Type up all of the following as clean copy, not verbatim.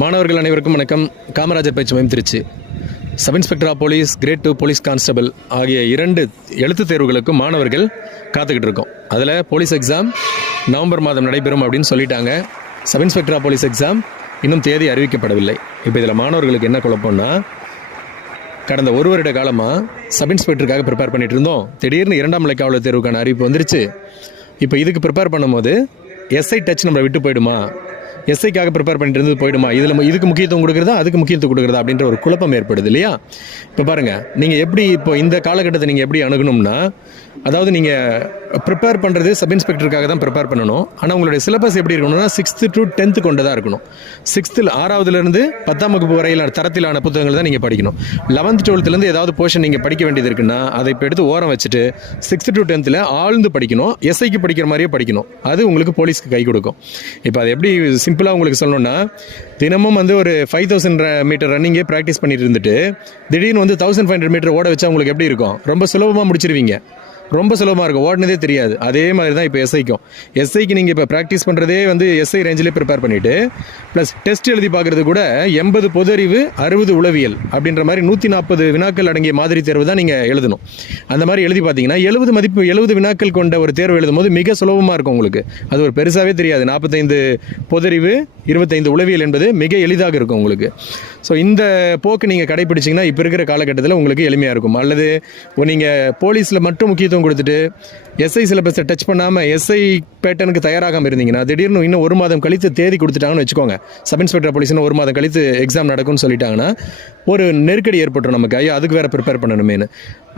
மாணவர்கள் அனைவருக்கும் வணக்கம். காமராஜர் பயிற்சி மையம் Trichy. Sub inspector of police, grade 2 police constable ஆகிய 2 எழுத்துத் தேர்வுகளுக்கும் மாணவர்கள் காத்துக்கிட்டு இருக்கோம். அதில் போலீஸ் எக்ஸாம் நவம்பர் மாதம் நடைபெறும் அப்படின்னு சொல்லிட்டாங்க. Sub inspector of police exam இன்னும் தேதி அறிவிக்கப்படவில்லை. இப்போ இதில் மாணவர்களுக்கு என்ன குழப்பம்னா, கடந்த ஒரு வருட காலமாக சப் இன்ஸ்பெக்டருக்காக ப்ரிப்பேர் பண்ணிட்டு இருந்தோம். திடீர்னு 2ஆம் நிலை காவலர் தேர்வுக்கான அறிவிப்பு வந்துருச்சு. இப்போ இதுக்கு ப்ரிப்பேர் பண்ணும்போது எஸ்ஐ டச் நம்மளை விட்டு போயிடுமா, எஸ்ஐக்காக ப்ரிப்பேர் பண்ணிட்டு இருந்தது போயிடுமா, இதுக்கு முக்கியத்துவம் கொடுக்குறதா அதுக்கு முக்கியத்துவம் கொடுக்குறதா அப்படின்ற ஒரு குழப்பம் ஏற்படுது இல்லையா? இப்போ பாருங்கள், நீங்கள் எப்படி இப்போ இந்த காலகட்டத்தை நீங்கள் எப்படி அணுகணும்னா, அதாவது நீங்கள் ப்ரிப்பேர் பண்ணுறது சப் இன்ஸ்பெக்டருக்காக தான் ப்ரிப்பேர் பண்ணணும். ஆனால் உங்களுடைய சிலபஸ் எப்படி இருக்கணும்னா 6th to 10th கொண்டதாக இருக்கணும். 6th 6வதுலேருந்து 10ஆம் வகுப்பு வரையிலான தரத்திலான புத்தகங்கள் தான் நீங்கள் படிக்கணும். 11th 12th ஏதாவது போர்ஷன் நீங்கள் படிக்க வேண்டியது இருக்குன்னா அதை இப்போ எடுத்து ஓரம் வச்சுட்டு 6th to 10th ஆழ்ந்து படிக்கணும். எஸ்ஐக்கு படிக்கிற மாதிரியே படிக்கணும். அது உங்களுக்கு போலீஸ்க்கு கை கொடுக்கும். இப்போ அது எப்படி சிம்பிளாக உங்களுக்கு சொல்லணும்னா, தினமும் ஒரு 5000 மீட்டர் ரன்னிங்கே ப்ராக்டிஸ் பண்ணிட்டு இருந்துட்டு திடீர்னு 1500 மீட்டர் ஓட வச்சா உங்களுக்கு எப்படி இருக்கும்? ரொம்ப சுலபமாக முடிச்சிருவீங்க. ரொம்ப சுலபமாக இருக்கும், ஓடினதே தெரியாது. அதே மாதிரி தான் இப்போ எஸ்ஐக்கும். எஸ்ஐக்கு நீங்கள் இப்போ ப்ராக்டிஸ் பண்ணுறதே எஸ்ஐ ரேஞ்சிலே ப்ரிப்பேர் பண்ணிவிட்டு ப்ளஸ் டெஸ்ட் எழுதி பார்க்குறது கூட 80 பொது அறிவு, 60 உளவியல் அப்படின்ற மாதிரி 140 வினாக்கள் அடங்கிய மாதிரி தேர்வு தான் நீங்கள் எழுதணும். அந்த மாதிரி எழுதி பார்த்தீங்கன்னா 70 வினாக்கள் கொண்ட ஒரு தேர்வு எழுதும் போது மிக சுலபமாக இருக்கும் உங்களுக்கு. அது ஒரு பெருசாகவே தெரியாது. 45 பொதறிவு, 25 உளவியல் என்பது மிக எளிதாக இருக்கும் உங்களுக்கு. ஸோ இந்த போக்கு நீங்கள் கடைப்பிடிச்சிங்கன்னா இப்போ இருக்கிற காலகட்டத்தில் உங்களுக்கு எளிமையாக இருக்கும். அல்லது நீங்கள் போலீஸில் மட்டும் முக்கியத்துவம் கொடுத்துட்டு எஸ்ஐ சிலபஸை டச் பண்ணாமல் எஸ்ஐ பேட்டனுக்கு தயாராகாமல் இருந்தீங்கன்னா திடீர்னு இன்னும் 1 மாதம் கழித்து தேதி கொடுத்துட்டாங்கன்னு வச்சுக்கோங்க. சப் இன்ஸ்பெக்டர் போலீஸ்னு 1 மாதம் கழித்து எக்ஸாம் நடக்கும்னு சொல்லிட்டாங்கன்னா ஒரு நெருக்கடி ஏற்பட்டுரும் நமக்கு. ஐயோ, அதுக்கு வேறு ப்ரிப்பேர் பண்ணணுமேனு.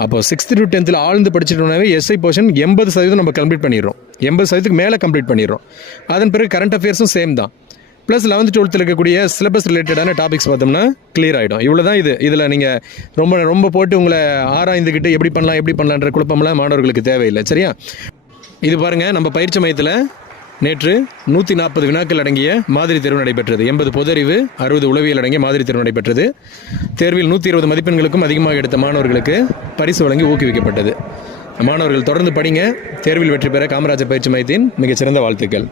அப்போ 6th to 10th ஆழ்ந்து படிச்சுட்டோம்னாவே எஸ்ஐ போர்ஷன் 80% நம்ம கம்ப்ளீட் பண்ணிடுறோம். 80% மேலே கம்ப்ளீட் பண்ணிடுறோம். அதன் பிறகு கரண்ட் அஃபேர்ஸும் சேம் தான். ப்ளஸ் 11th 12th இருக்கக்கூடிய சிலபஸ் ரிலேட்டடான டாபிக்ஸ் பார்த்தோம்னா கிளியர் ஆகிடும். இவ்வளோ தான் இது. இதில் நீங்கள் ரொம்ப போட்டு உங்களை ஆராய்ந்துக்கிட்டு எப்படி பண்ணலான்ற குழப்பம்லாம் மாணவர்களுக்கு தேவையில்லை. சரியா? இது பாருங்கள், நம்ம பயிற்சி மையத்தில் நேற்று 140 வினாக்கள் அடங்கிய மாதிரி தேர்வு நடைபெற்றது. 80 பொதறிவு, 60 உளவியல் அடங்கிய மாதிரி தேர்வு நடைபெற்றது. தேர்வில் 120 மதிப்பெண்களுக்கும் அதிகமாக எடுத்த மாணவர்களுக்கு பரிசு வழங்கி ஊக்குவிக்கப்பட்டது. மாணவர்கள் தொடர்ந்து படிங்க. தேர்வில் வெற்றி பெற காமராஜர் பயிற்சி மையத்தின் மிகச்சிறந்த வாழ்த்துக்கள்.